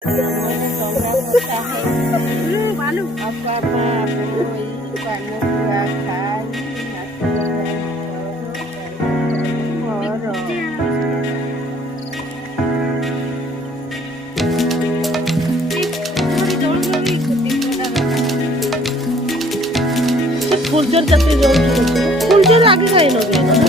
Mana dongga putahe. Malu. Apa mabui panu buakan. Aku moro. Phuljhar जाते जाऊँ फुलझर आगे का ही लोग है ना